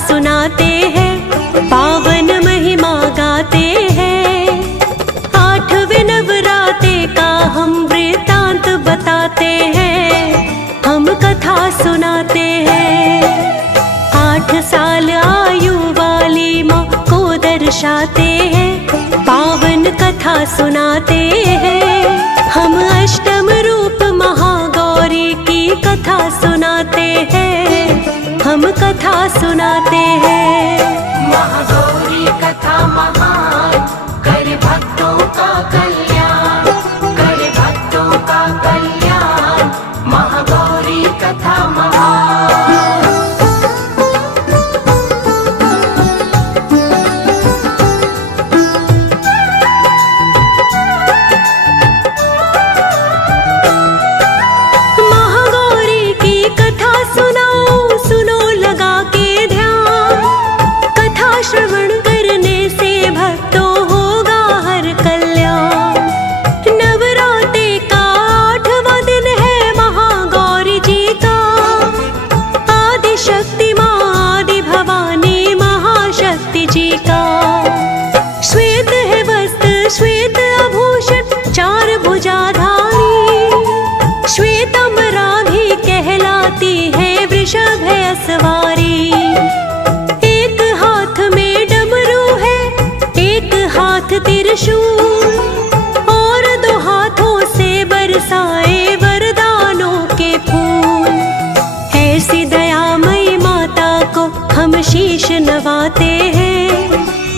सुनाते हैं, पावन महिमा गाते हैं। आठवें नवराते का हम वृतांत बताते हैं, हम कथा सुनाते हैं। 8 साल आयु वाली माँ को दर्शाते हैं, पावन कथा सुनाते हैं। हम अष्टम रूप महागौरी की कथा सुनाते हैं, हम कथा सुनाते हैं। महागौरी कथा महान, करे भक्तों का कल्याण, करे भक्तों का कल्याण। महागौरी कथा महान। त्रिशूल और 2 हाथों से बरसाए वरदानों के फूल। ऐसी दयामयी माता को हम शीश नवाते हैं,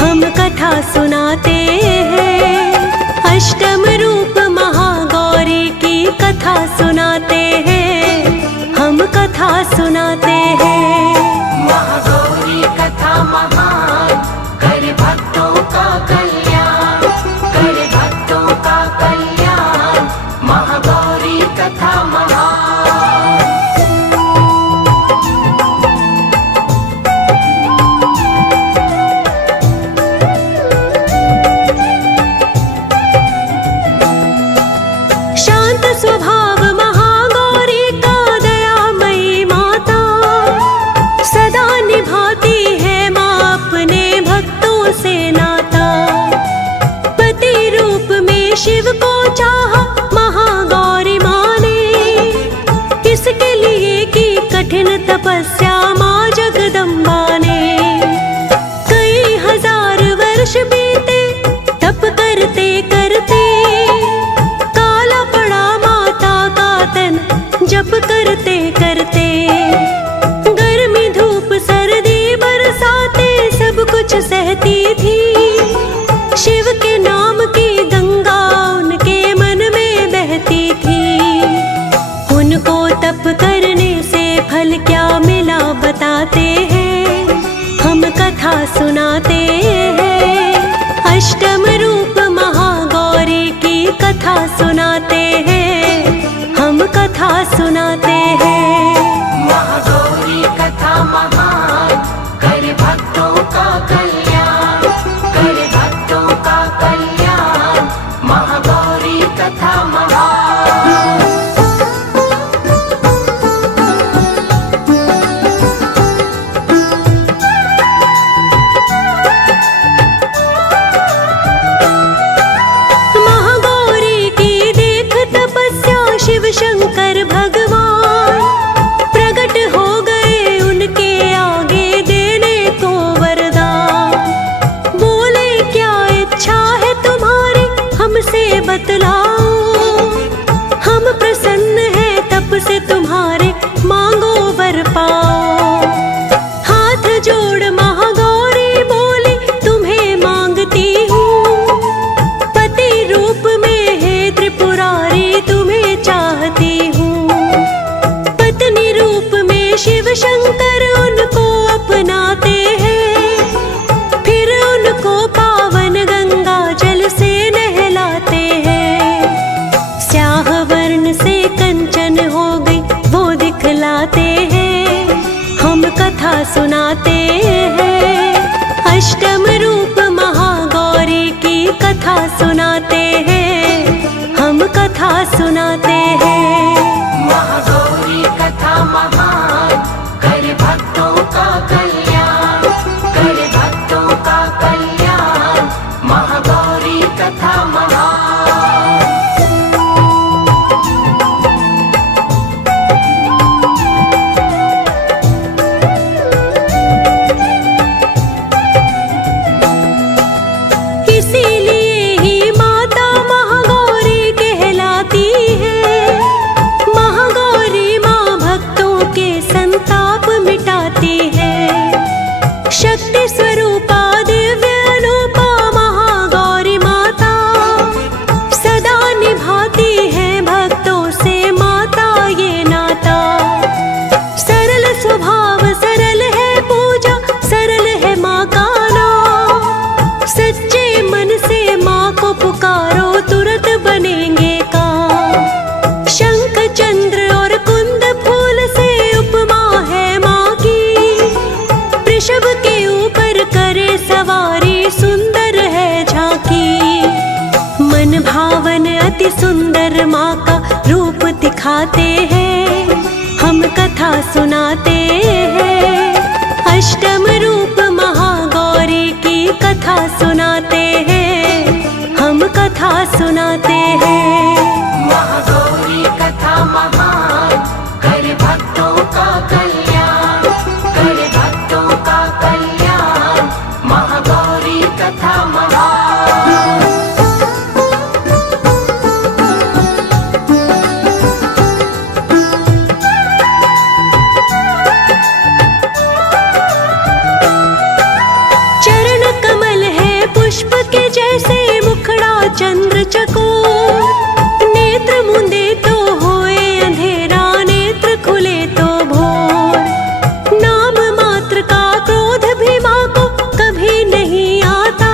हम कथा सुनाते हैं। अष्टम रूप महागौरी की कथा सुनाते हैं, हम कथा सुनाते हैं। महागौरी कथा महान, करे भक्तों का कल्याण, करे भक्तों का कल्याण। महागौरी कथा महान। शांत स्वभाव महागौरी का दयामयी माता, सदा निभाती है माँ अपने भक्तों से नाता। पति रूप में शिव को चाहा महागौरी माँ ने, इसके लिए की कठिन तपस्या माँ जगदम्बा ने। कई हजार वर्ष बीते तप करते करते, काला पड़ा माता का तन जप करते करते। गर्मी धूप सर्दी बरसाते सब कुछ सहती थी, शिव के नाम की गंगा उनके मन में बहती थी। उनको तप करने से फल क्या मिला बताते हैं, हम कथा सुनाते हैं। अष्टम रूप महागौरी की कथा सुनाते हैं, हम कथा सुनाते हैं। महागौरी कथा महान, करे भक्तों का कल्याण, करे भक्तों का कल्याण। महागौरी कथा महान। महागौरी की देख तपस्या शिव शंकर भगवान, प्रकट हो गए उनके आगे देने को वरदान। बोले क्या इच्छा है तुम्हारी हमसे बतलाओ, हम प्रसन्न हैं तप से तुम्हारे मांगो वर पाओ। हाथ जोड़ महागौरी बोली तुम्हें मांगती हूँ, पति रूप में है त्रिपुरारी तुम्हें चाहती हूँ। पत्नी रूप में शिव शंकर उनको अपनाते हैं, फिर उनको पावन गंगा जल से नहलाते हैं। स्याह वर्ण से कंचन हो गई वो दिखलाते हैं, हम कथा सुनाते हैं। अष्टम रूप महागौरी की कथा सुनाते हैं, हम कथा सुनाते हैं। महागौरी कथा महान, करे भक्तों का कल्याण, सुंदर माँ का रूप दिखाते हैं, हम कथा सुनाते हैं। अष्टम रूप महागौरी की कथा सुनाते हैं, हम कथा सुनाते हैं। महागौरी कथा महान, करे भक्तों का कल्याण, करे भक्तों का कल्याण। महागौरी कथा महान। चरण कमल है पुष्प के जैसे, मुखड़ा चंद्र चकोर। नेत्र मूंदे तो होए अंधेरा, नेत्र खुले तो भोर। नाम मात्र का क्रोध भी माँ को कभी नहीं आता।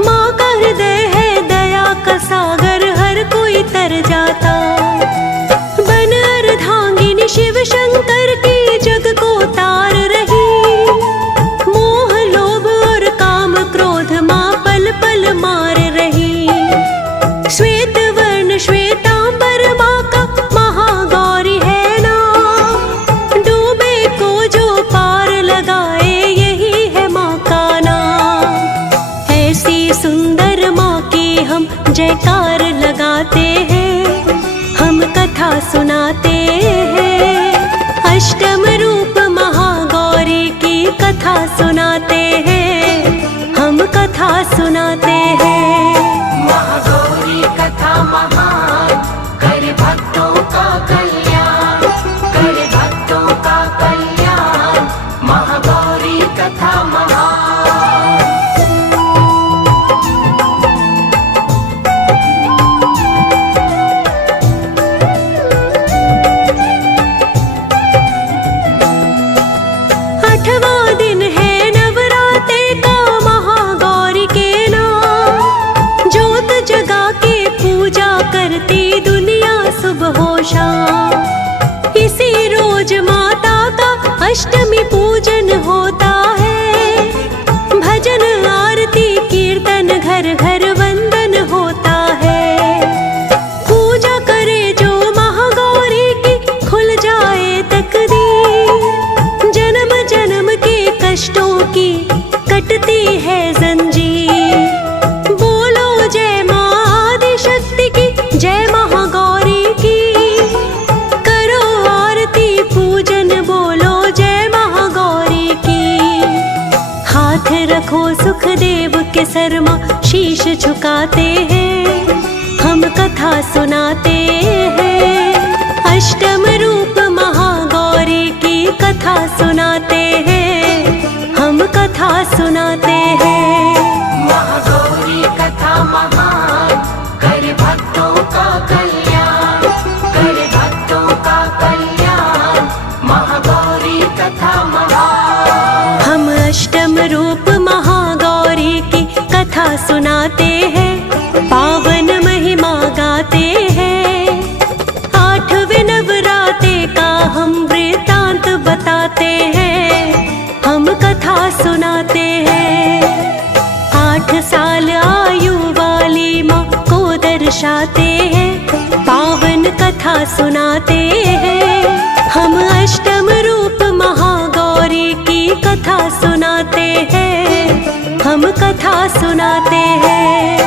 माँ का हृदय है दया का सागर, हर कोई तर जाता। बन अर्धांगिनी शिव शंकर की जग को तार रही। मोह लोभ और काम क्रोध माँ पल पल मार रही। श्वेत वर्ण श्वेतांबर माँ का महागौरी है नाम। डूबे को जो पार लगाए, यही है माँ का नाम। ऐसी सुंदर माँ की हम जयकार लगाते हैं, हम कथा सुनाते हैं। अष्टम रूप महागौरी की कथा सुनाते हैं, हम कथा सुनाते हैं। महागौरी कथा महान, करे भक्तों का कल्याण, करे भक्तों का कल्याण। महागौरी कथा महान। आठवां दिन है नवरात्रे का, महागौरी के नाम। ज्योत जगा के पूजा करती दुनिया सुबह शाम। इसी रोज माता का अष्टमी पूजन होता है। भजन आरती कीर्तन घर घर वंदन होता है। पूजा करे जो महागौरी की, खुल जाए तकदीर। जन्म जन्म के कष्टों की कटती है जंजीर। बोलो जय माँ आदि शक्ति की, जय महागौरी की। करो आरती पूजन, बोलो जय महागौरी की। हाथ रखो सुखदेव के सर माँ, शीश झुकाते हैं, हम कथा सुनाते हैं। अष्टम रूप महागौरी की कथा सुनाते हैं, हम कथा सुनाते हैं। महागौरी कथा महान, करे भक्तों का कल्याण, करे भक्तों का कल्याण। महागौरी कथा महान। हम अष्टम रूप महागौरी की कथा सुनाते हैं, पावन महिमा गाते हैं। आठवें नवरात्रे का हम वृतांत बताते हैं, हम कथा सुनाते हैं। 8 साल आयु वाली माँ को दर्शाते हैं, पावन कथा सुनाते हैं। हम अष्टम रूप महागौरी की कथा सुनाते हैं, हम कथा सुनाते हैं।